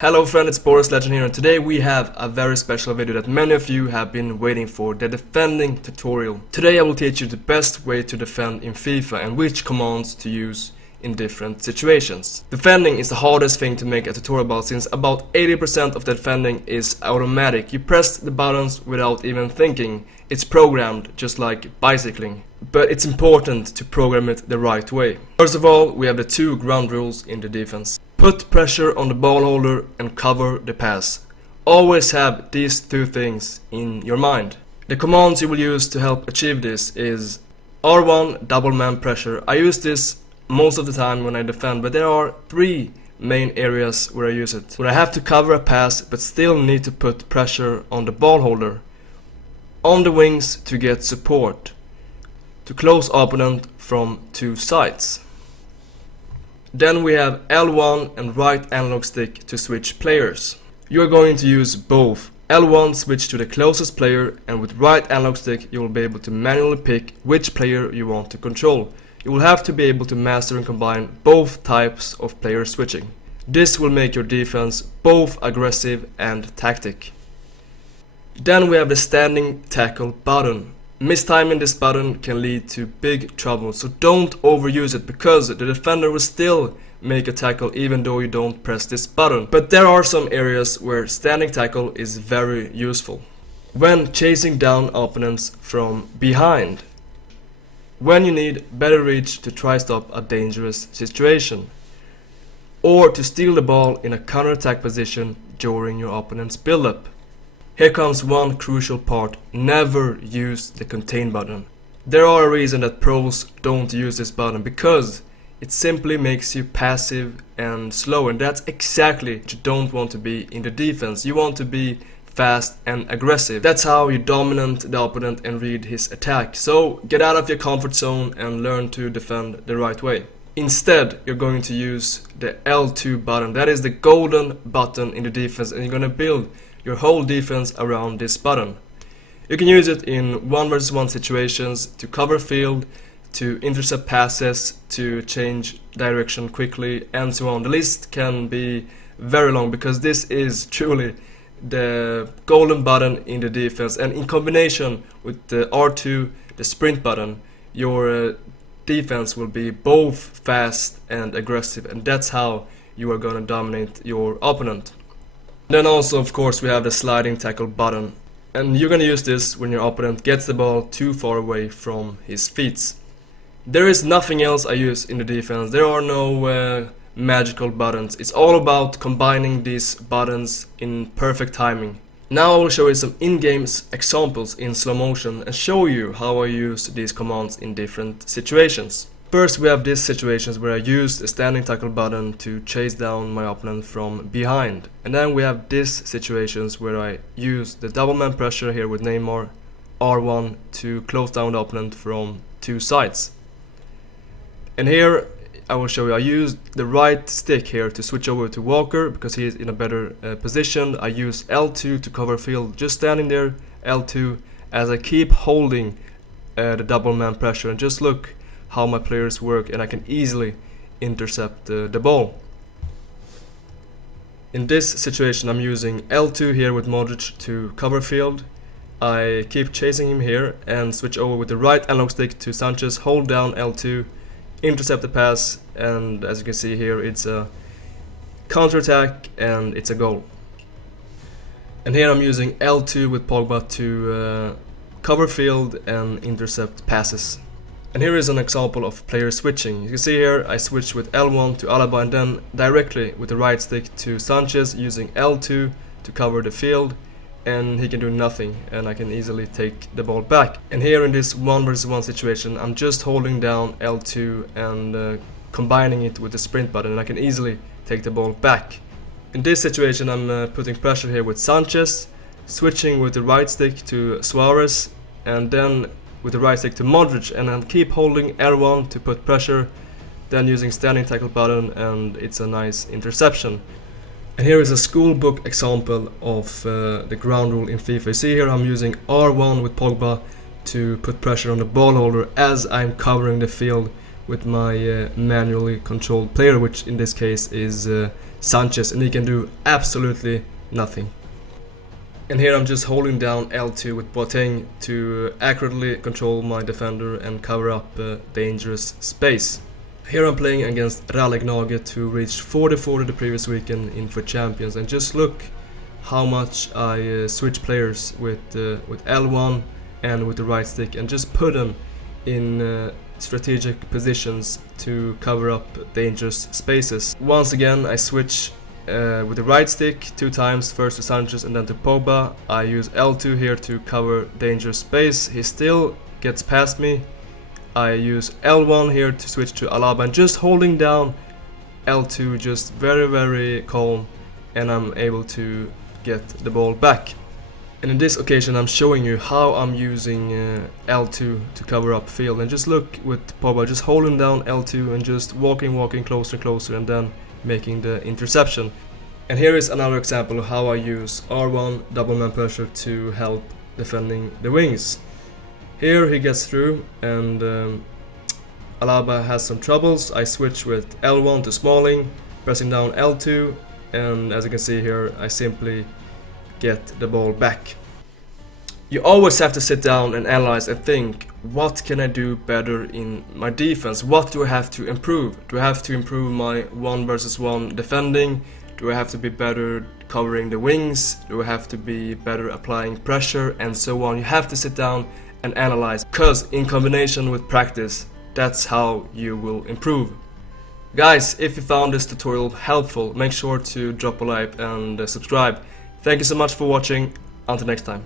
Hello friend, it's Boris Legend here, and today we have a very special video that many of you have been waiting for, the defending tutorial. Today I will teach you the best way to defend in FIFA and which commands to use in different situations. Defending is the hardest thing to make a tutorial about, since about 80% of the defending is automatic. You press the buttons without even thinking. It's programmed just like bicycling. But it's important to program it the right way. First of all, we have the two ground rules in the defense. Put pressure on the ball holder and cover the pass. Always have these two things in your mind. The commands you will use to help achieve this is R1 double man pressure. I use this most of the time when I defend, but there are three main areas where I use it. When I have to cover a pass but still need to put pressure on the ball holder. On the wings to get support. To close opponent from two sides. Then we have L1 and right analog stick to switch players. You are going to use both. L1 switch to the closest player, and with right analog stick you will be able to manually pick which player you want to control. You will have to be able to master and combine both types of player switching. This will make your defense both aggressive and tactic. Then we have the standing tackle button. Mistiming this button can lead to big trouble, so don't overuse it, because the defender will still make a tackle even though you don't press this button. But there are some areas where standing tackle is very useful. When chasing down opponents from behind. When you need better reach to try stop a dangerous situation. Or to steal the ball in a counter-attack position during your opponent's build-up. Here comes one crucial part: never use the contain button. There are a reason that pros don't use this button, because it simply makes you passive and slow, and that's exactly what you don't want to be in the defense. You want to be fast and aggressive. That's how you dominate the opponent and read his attack. So get out of your comfort zone and learn to defend the right way. Instead, you're going to use the L2 button. That is the golden button in the defense, and you're going to build your whole defense around this button. You can use it in 1v1 situations, to cover field, to intercept passes, to change direction quickly, and so on. The list can be very long, because this is truly the golden button in the defense, and in combination with the R2, the sprint button, your defense will be both fast and aggressive, and that's how you are gonna dominate your opponent. Then also, of course, we have the sliding tackle button, and you're gonna use this when your opponent gets the ball too far away from his feet. There is nothing else I use in the defense. There are no magical buttons. It's all about combining these buttons in perfect timing. Now I will show you some in-game examples in slow motion and show you how I use these commands in different situations. First, we have these situations where I use the standing tackle button to chase down my opponent from behind. And then we have these situations where I use the double man pressure here with Neymar, R1, to close down the opponent from two sides. And here I will show you, I use the right stick here to switch over to Walker, because he is in a better position. I use L2 to cover field, just standing there, L2, as I keep holding the double man pressure, and just look how my players work, and I can easily intercept the ball. In this situation I'm using L2 here with Modric to cover field. I keep chasing him here and switch over with the right analog stick to Sanchez, hold down L2, intercept the pass, and as you can see here, it's a counter-attack and it's a goal. And here I'm using L2 with Pogba to cover field and intercept passes. And here is an example of player switching. You can see here I switch with L1 to Alaba, and then directly with the right stick to Sanchez, using L2 to cover the field, and he can do nothing, and I can easily take the ball back. And here in this 1v1 situation, I'm just holding down L2 and combining it with the sprint button, and I can easily take the ball back. In this situation I'm putting pressure here with Sanchez, switching with the right stick to Suarez, and then with the right stick to Modric, and then keep holding L1 to put pressure, then using standing tackle button, and it's a nice interception. And here is a school book example of the ground rule in FIFA. You see here I'm using R1 with Pogba to put pressure on the ball holder as I'm covering the field with my manually controlled player, which in this case is Sanchez, and he can do absolutely nothing. And here I'm just holding down L2 with Boateng to accurately control my defender and cover up dangerous space. Here I'm playing against Raleigh-Gnarget, who reached 40-40 the previous weekend in FUT Champions, and just look how much I switch players with L1 and with the right stick and just put them in strategic positions to cover up dangerous spaces. Once again I switch with the right stick 2 times, first to Sanchez and then to Pogba. I use L2 here to cover dangerous space. He still gets past me. I use L1 here to switch to Alaba, and just holding down L2, just very calm, and I'm able to get the ball back. And in this occasion I'm showing you how I'm using L2 to cover up field. And just look with Pogba, just holding down L2 and just walking closer and closer, and then making the interception. And here is another example of how I use R1 double man pressure to help defending the wings. Here he gets through, and Alaba has some troubles. I switch with L1 to Smalling, pressing down L2, and as you can see here, I simply get the ball back. You always have to sit down and analyze and think, what can I do better in my defense? What do I have to improve? Do I have to improve my 1 versus 1 defending? Do I have to be better covering the wings? Do I have to be better applying pressure, and so on? You have to sit down and analyze, because in combination with practice, that's how you will improve. Guys, if you found this tutorial helpful, make sure to drop a like and subscribe. Thank you so much for watching. Until next time.